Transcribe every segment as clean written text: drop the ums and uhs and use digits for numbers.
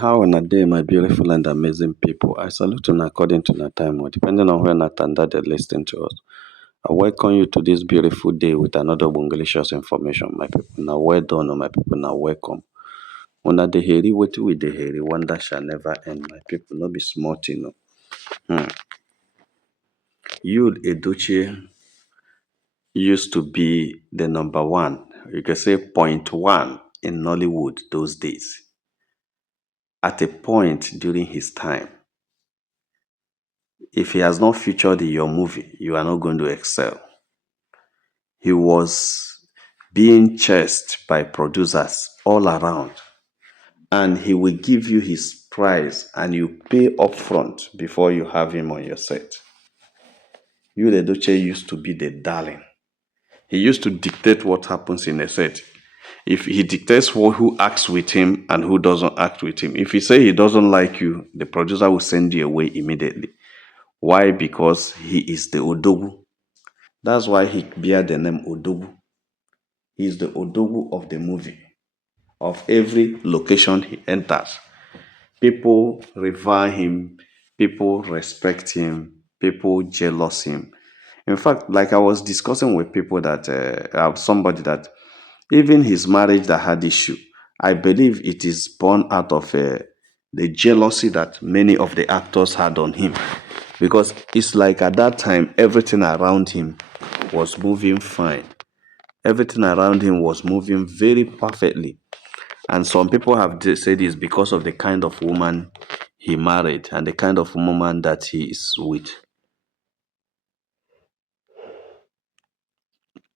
How on a day, my beautiful and amazing people. I salute you according to the time, or depending on when and that they listen to us. I welcome you to this beautiful day with another Bungalicious information, my people. Now, well done, my people. Now, welcome. Una the heri, what with the heri, wonder shall never end, my people. Not be smart, you know. You, Edochie, used to be the number one. You can say point one in Nollywood those days. At a point during his time, if he has not featured in your movie, you are not going to excel. He was being chased by producers all around, and he will give you his price and you pay upfront before you have him on your set. Yul Edochie used to be the darling. He used to dictate what happens in a set. If he dictates who acts with him and who doesn't act with him. If he say he doesn't like you, the producer will send you away immediately. Why? Because he is the Odogu. That's why he bear the name Odogu. He is the Odogu of the movie. Of every location he enters, people revere him, people respect him, people jealous him. In fact, like I was discussing with people that somebody that even his marriage that had issue, I believe it is born out of the jealousy that many of the actors had on him, because it's like at that time everything around him was moving fine. Everything around him was moving very perfectly. And some people have said it's because of the kind of woman he married and the kind of woman that he is with.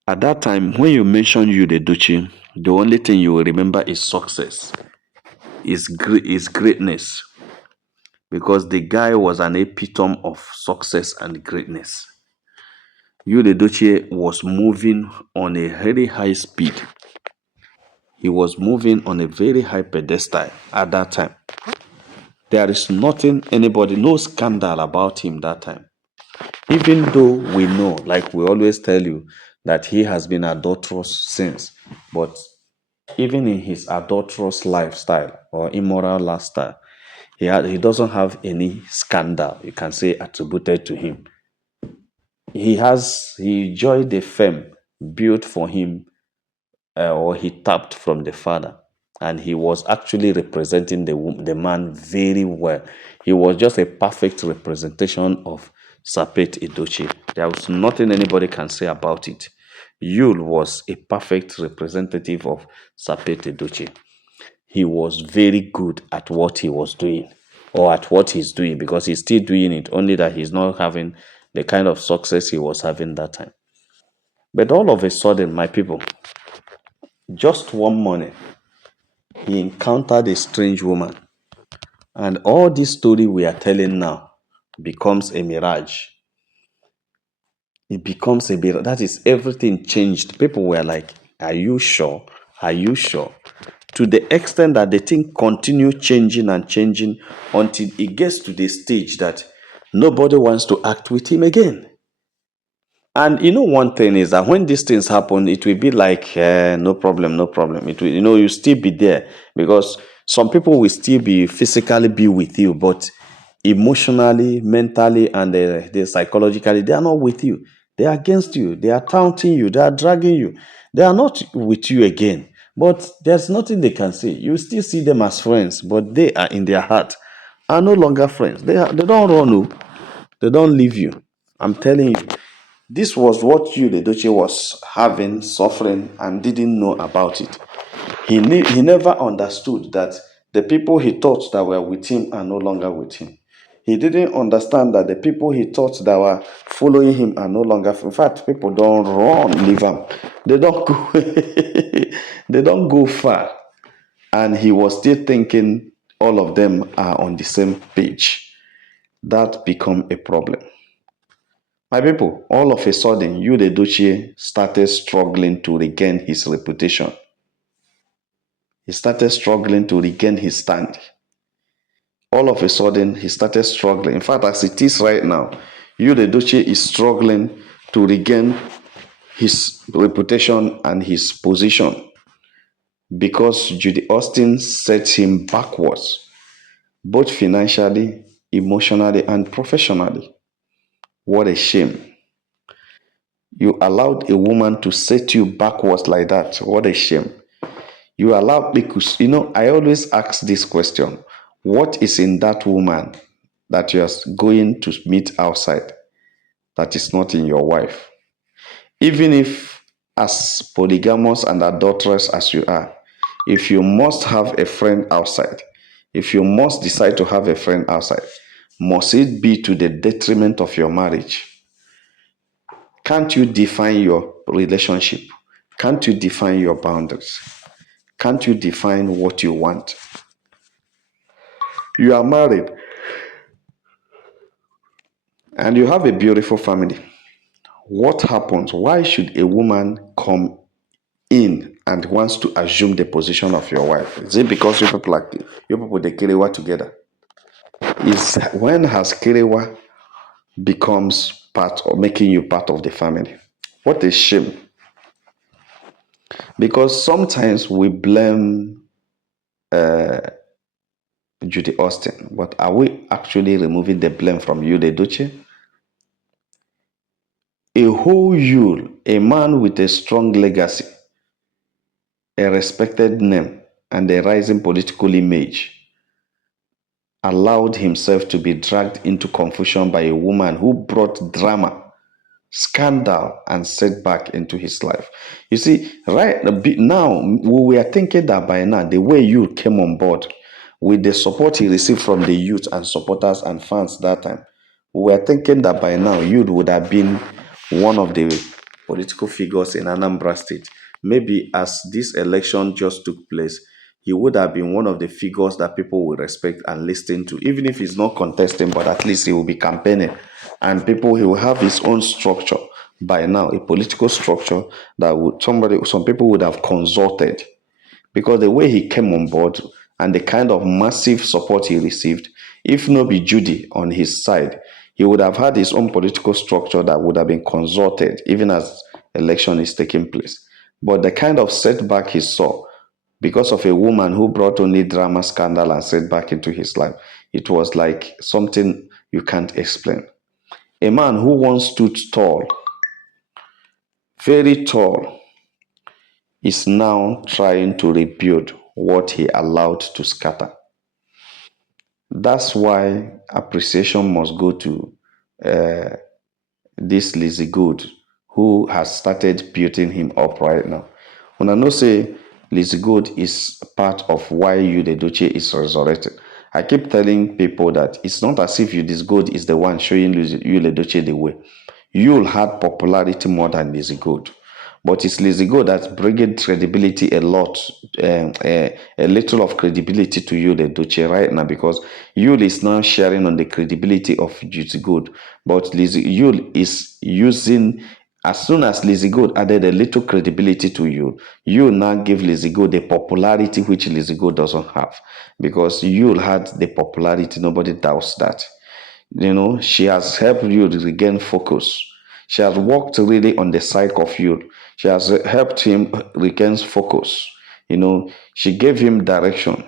At that time, when you mention you, the Duchy, the only thing you will remember is success, is greatness, because the guy was an epitome of success and greatness. You, the Duchy, was moving on a very high speed. He was moving on a very high pedestal at that time. There is nothing anybody, no scandal about him that time. Even though we know, like we always tell you, that he has been adulterous since, but even in his adulterous lifestyle or immoral lifestyle, he doesn't have any scandal you can say attributed to him. He enjoyed the fame built for him, or he tapped from the father, and he was actually representing the man very well. He was just a perfect representation of Sapet Edochie. There was nothing anybody can say about it. Yul was a perfect representative of Sapet Edochie. He was very good at what he was doing, or at what he's doing, because he's still doing it, only that he's not having the kind of success he was having that time. But all of a sudden, my people, just one morning, he encountered a strange woman. And all this story we are telling now becomes a mirage. It becomes a mirage. That is, everything changed. People were like, are you sure? Are you sure? To the extent that the thing continued changing and changing until it gets to the stage that nobody wants to act with him again. And you know, one thing is that when these things happen, it will be like, no problem, no problem. It will, you still be there, because some people will still be physically be with you, but emotionally, mentally, and they psychologically, they are not with you. They are against you. They are taunting you. They are dragging you. They are not with you again. But there's nothing they can say. You still see them as friends, but they are in their heart are no longer friends. They don't run you. They don't leave you. I'm telling you. This was what you, the Doche, was having, suffering, and didn't know about it. He never understood that the people he thought that were with him are no longer with him. He didn't understand that the people he thought that were following him are no longer. In fact, people don't run, leave him. They don't go. They don't go far. And he was still thinking all of them are on the same page. That become a problem. My people, all of a sudden, Yude Edochie started struggling to regain his reputation. He started struggling to regain his stand. All of a sudden, he started struggling. In fact, as it is right now, Yude Edochie is struggling to regain his reputation and his position, because Judy Austin sets him backwards. both financially, emotionally, and professionally. What a shame. You allowed a woman to set you backwards like that. What a shame. You allowed, because, I always ask this question: what is in that woman that you are going to meet outside that is not in your wife? Even if, as polygamous and adulterous as you are, if you must have a friend outside, if you must decide to have a friend outside, must it be to the detriment of your marriage? Can't you define your relationship? Can't you define your boundaries? Can't you define what you want? You are married and you have a beautiful family. What happens? Why should a woman come in and wants to assume the position of your wife? Is it because you people they Kilewa together? Is when has Kilewa becomes part or making you part of the family? What a shame. Because sometimes we blame Judy Austin, but are we actually removing the blame from you, the Duce? A whole Yule, a man with a strong legacy, a respected name, and a rising political image, allowed himself to be dragged into confusion by a woman who brought drama, scandal, and setback into his life. You see, right now, we were thinking that by now, the way you came on board with the support he received from the youth and supporters and fans that time, we were thinking that by now, you would have been one of the political figures in Anambra State. Maybe as this election just took place, he would have been one of the figures that people will respect and listen to, even if he's not contesting, but at least he will be campaigning. And he will have his own structure by now, a political structure that some people would have consulted, because the way he came on board and the kind of massive support he received, if no be Judy on his side, he would have had his own political structure that would have been consulted even as election is taking place. But the kind of setback he saw because of a woman who brought only drama, scandal, and setback into his life, it was like something you can't explain. A man who once stood tall, very tall, is now trying to rebuild what he allowed to scatter. That's why appreciation must go to this Lizzygold, who has started building him up right now. When I know say Lizzygold is part of why you the Edochie is resurrected. I keep telling people that it's not as if you this God is the one showing you the Edochie the way. You'll have popularity more than Lizzygold. But it's Lizzygold that's bringing credibility a lot, a little of credibility to you, the Duce, right now, because Yul is now sharing on the credibility of Lizzygold. But Yul is using, as soon as Lizzygold added a little credibility to you now give Lizzygold the popularity which Lizzygold doesn't have. Because Yul had the popularity, nobody doubts that. She has helped you to regain focus. She has worked really on the side of you. She has helped him regain focus. She gave him direction.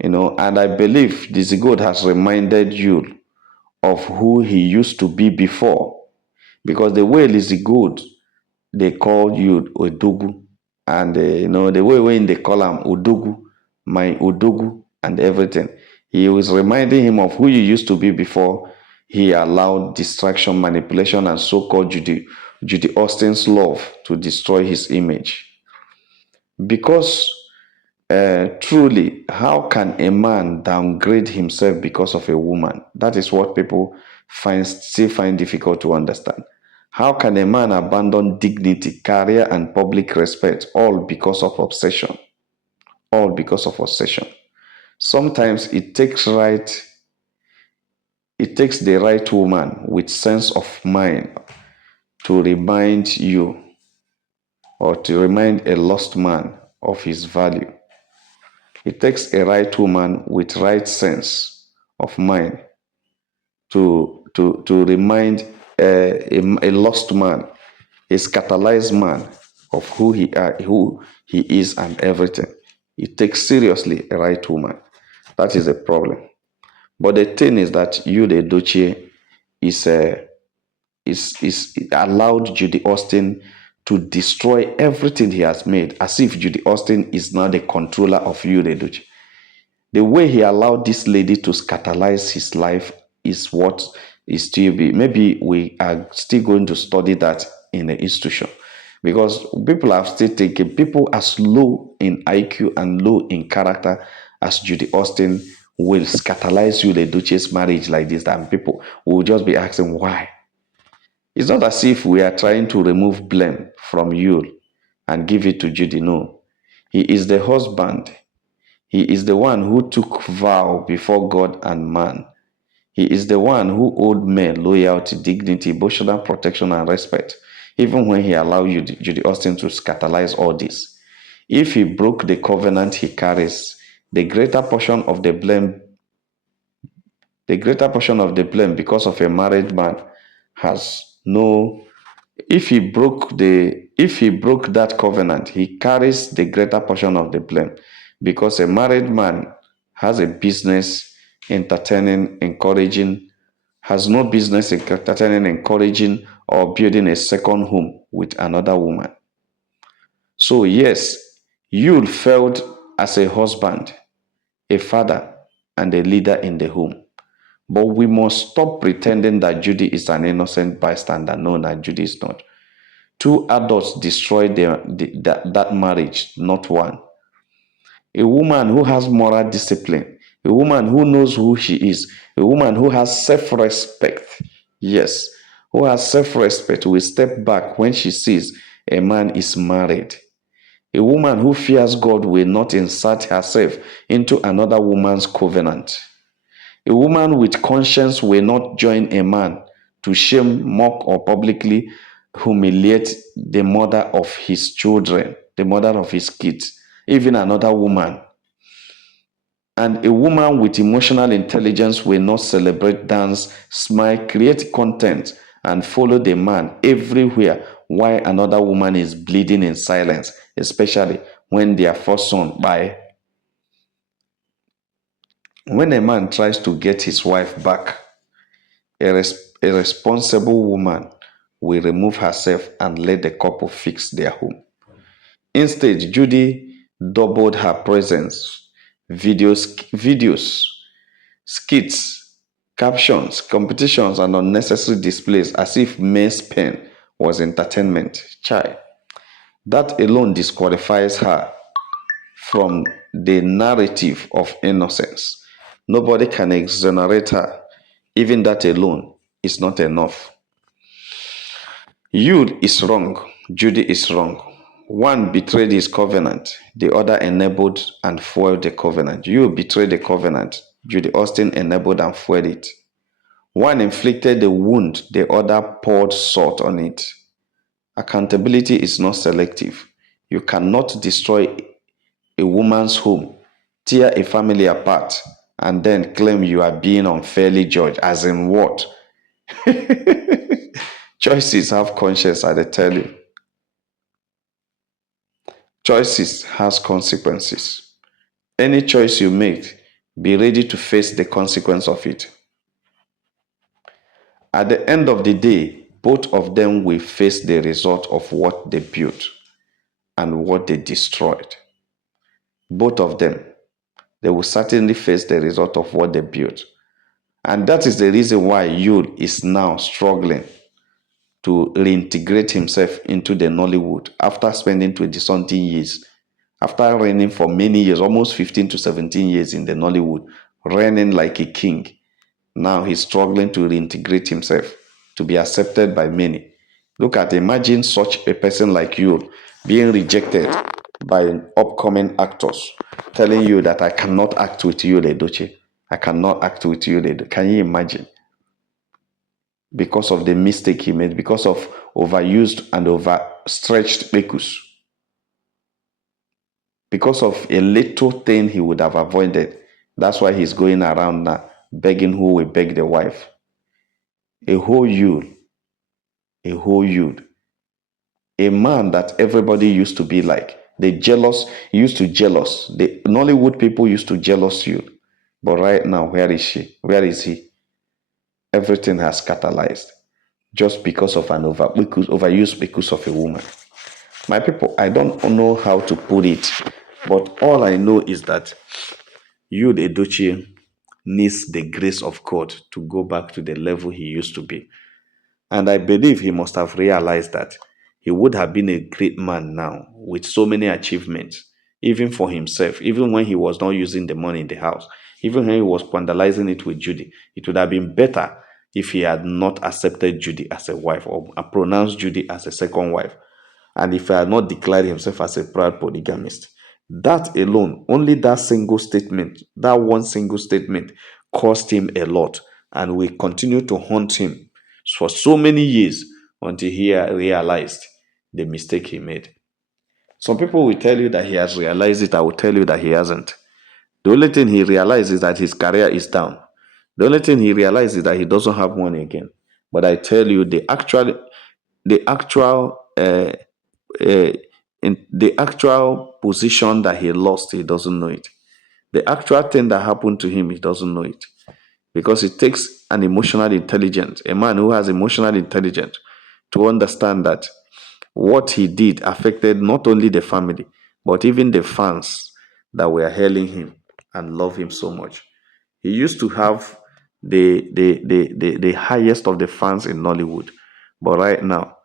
And I believe this God has reminded you of who he used to be before. Because the way Lizzy Good, they called you Odogu. And the way when they call him Odogu, my Odogu, and everything. He was reminding him of who you used to be before he allowed distraction, manipulation, and so-called Judy Austin's love to destroy his image. Because truly, how can a man downgrade himself because of a woman? That is what people still find difficult to understand. How can a man abandon dignity, career, and public respect all because of obsession? All because of obsession. Sometimes it takes the right woman with sense of mind to remind you or to remind a lost man of his value. It takes a right woman with right sense of mind to remind a lost man, a scandalized man of who he is and everything. It takes seriously a right woman. That is a problem. But the thing is that you, the Edochie, is allowed Judy Austin to destroy everything he has made, as if Judy Austin is now the controller of you, the Edochie. The way he allowed this lady to scandalize his life is what is still be. Maybe we are still going to study that in the institution, because people have still taken people as low in IQ and low in character as Judy Austin will scandalize you, the Duchess marriage like this, and people will just be asking why. It's not as if we are trying to remove blame from you and give it to Judy. No, he is the husband. He is the one who took vow before God and man. He is the one who owed men loyalty, dignity, emotional protection, and respect, even when he allowed Judy Austin to scandalize all this. If he broke the covenant he carries, the greater portion of the blame, because of a married man has no. If he broke that covenant, he carries the greater portion of the blame, because a married man has a business entertaining, encouraging, has no business entertaining, encouraging, or building a second home with another woman. So yes, you failed as a husband, a father, and a leader in the home. But we must stop pretending that Judy is an innocent bystander. No, that Judy is not. Two adults destroyed that marriage, not one. A woman who has moral discipline, a woman who knows who she is, a woman who has self respect. Yes, who has self respect will step back when she sees a man is married. A woman who fears God will not insert herself into another woman's covenant. A woman with conscience will not join a man to shame, mock, or publicly humiliate the mother of his children, the mother of his kids, even another woman. And a woman with emotional intelligence will not celebrate, dance, smile, create content, and follow the man everywhere while another woman is bleeding in silence, especially when their first son by. When a man tries to get his wife back, a responsible woman will remove herself and let the couple fix their home. Instead, Judy doubled her presence, videos, skits, captions, competitions, and unnecessary displays as if men's pain was entertainment. Chai. That alone disqualifies her from the narrative of innocence. Nobody can exonerate her. Even that alone is not enough. Yul is wrong. Judy is wrong. One betrayed his covenant. The other enabled and fueled the covenant. Yul betrayed the covenant. Judy Austin enabled and fueled it. One inflicted the wound. The other poured salt on it. Accountability is not selective. You cannot destroy a woman's home, tear a family apart, and then claim you are being unfairly judged. As in what? Choices have conscience, I tell you. Choices has consequences. Any choice you make, be ready to face the consequence of it. At the end of the day, both of them will face the result of what they built and what they destroyed. Both of them, they will certainly face the result of what they built. And that is the reason why Yul is now struggling to reintegrate himself into the Nollywood after spending 20-something years, after reigning for many years, almost 15 to 17 years in the Nollywood, reigning like a king. Now he's struggling to reintegrate himself, to be accepted by many. Imagine such a person like you being rejected by upcoming actors, telling you that I cannot act with you, Edochie. I cannot act with you, Edochie. Can you imagine? Because of the mistake he made, because of overused and overstretched Bekus, because of a little thing he would have avoided. That's why he's going around now begging who will beg the wife. A whole Yul, a man that everybody used to be like. The Nollywood people used to jealous you. But right now, where is she? Where is he? Everything has catalyzed just because of an overuse because of a woman. My people, I don't know how to put it, but all I know is that you, Edochie, needs the grace of God to go back to the level he used to be. And I believe he must have realized that he would have been a great man now with so many achievements, even for himself, even when he was not using the money in the house, even when he was vandalizing it with Judy. It would have been better if he had not accepted Judy as a wife or pronounced Judy as a second wife, and if he had not declared himself as a proud polygamist. That alone, only that single statement, that one single statement, cost him a lot and will continue to haunt him for so many years until he realized the mistake he made. Some people will tell you that he has realized it. I will tell you that he hasn't. The only thing he realized is that his career is down. The only thing he realized is that he doesn't have money again. But I tell you, the actual uh, in the actual position that he lost, he doesn't know it. The actual thing that happened to him, he doesn't know it. Because it takes an emotional intelligence, a man who has emotional intelligence, to understand that what he did affected not only the family, but even the fans that were hailing him and love him so much. He used to have the highest of the fans in Nollywood. But right now,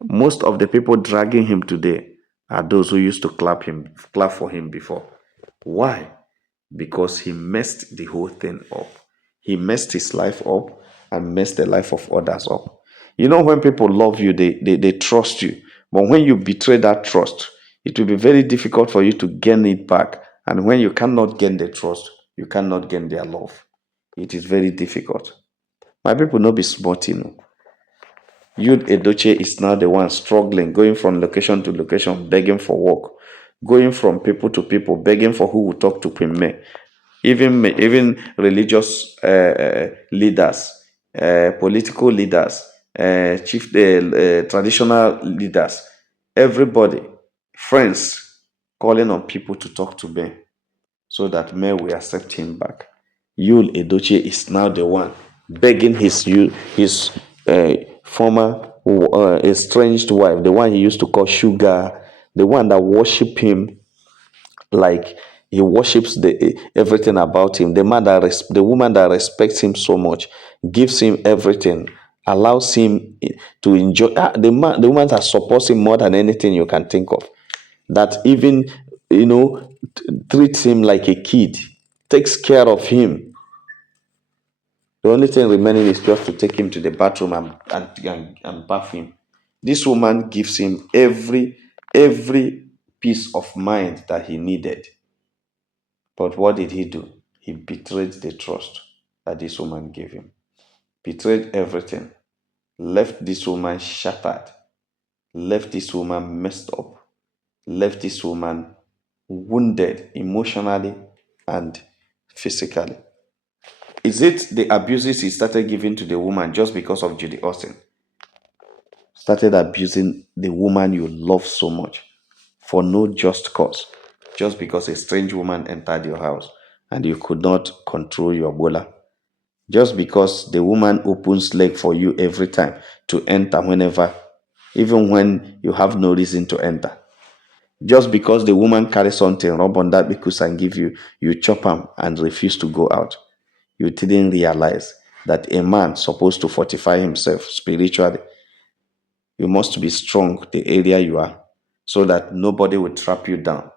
most of the people dragging him today are those who used to clap for him before. Why? Because he messed the whole thing up. He messed his life up and messed the life of others up. You know, when people love you, they trust you. But when you betray that trust, it will be very difficult for you to gain it back. And when you cannot gain the trust, you cannot gain their love. It is very difficult. My people not be smart, you know. Youth Edochie is now the one struggling, going from location to location, begging for work, going from people to people, begging for who will talk to Queen May. Even religious leaders, political leaders, traditional leaders, everybody, friends, calling on people to talk to me so that May will accept him back. Yul Edochie is now the one begging his former estranged wife, the one he used to call Sugar, the one that worship him like he worships everything about him. The woman that respects him so much, gives him everything, allows him to enjoy. The woman that supports him more than anything you can think of. That even treats him like a kid, takes care of him. The only thing remaining is just to take him to the bathroom and bath him. This woman gives him every peace of mind that he needed. But what did he do? He betrayed the trust that this woman gave him, betrayed everything, left this woman shattered, left this woman messed up, left this woman wounded emotionally and physically. Is it the abuses he started giving to the woman just because of Judy Austin? Started abusing the woman you love so much for no just cause, just because a strange woman entered your house and you could not control your bola. Just because the woman opens leg for you every time to enter whenever, even when you have no reason to enter. Just because the woman carries something, rub on that because and give you, you chop am and refuse to go out. You didn't realize that a man supposed to fortify himself spiritually. You must be strong the area you are so that nobody will trap you down.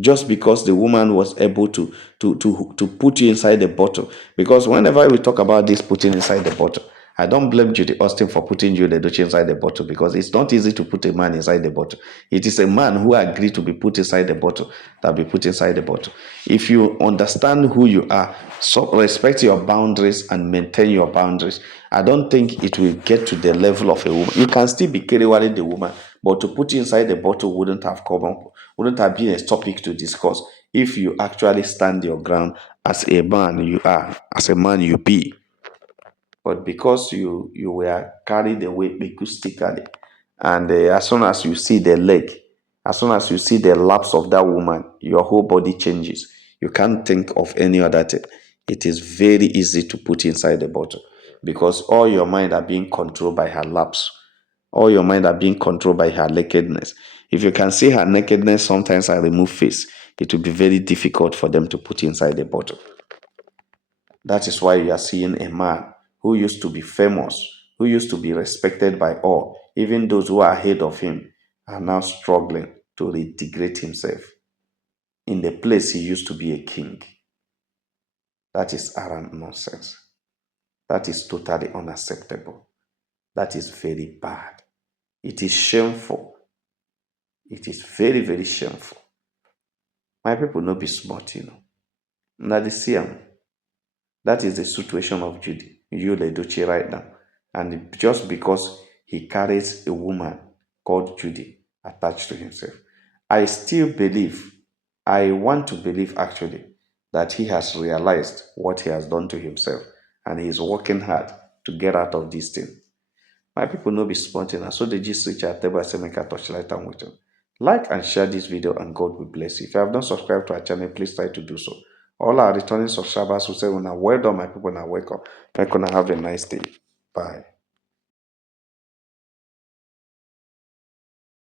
Just because the woman was able to put you inside the bottle. Because whenever we talk about this putting inside the bottle, I don't blame Judy Austin for putting Judy Edochie inside the bottle because it's not easy to put a man inside the bottle. It is a man who agreed to be put inside the bottle that be put inside the bottle. If you understand who you are, so respect your boundaries and maintain your boundaries. I don't think it will get to the level of a woman. You can still be carrying the woman, but to put you inside the bottle wouldn't have come up, wouldn't have been a topic to discuss if you actually stand your ground as a man you are, as a man you be. But because you were carried away acoustically, and as soon as you see the leg, as soon as you see the lapse of that woman, your whole body changes. You can't think of any other thing. It is very easy to put inside the bottle because all your mind are being controlled by her laps. All your mind are being controlled by her nakedness. If you can see her nakedness sometimes and remove face, it will be very difficult for them to put inside the bottle. That is why you are seeing a man who used to be famous, who used to be respected by all, even those who are ahead of him, are now struggling to reintegrate himself in the place he used to be a king. That is arrant nonsense. That is totally unacceptable. That is very bad. It is shameful. It is very, very shameful. My people no be smart, Now they see am. That is the situation of Judy, Edochie right now. And just because he carries a woman called Judy attached to himself, I still believe, I want to believe actually, that he has realized what he has done to himself and he is working hard to get out of this thing. My people no be spontaneous, so they just reach out table say make a touchlight and with them. Like and share this video and God will bless you. If you have not subscribed to our channel, please try to do so. All our returning subscribers will say, well, now well done, my people, now welcome. Make una have a nice day. Bye.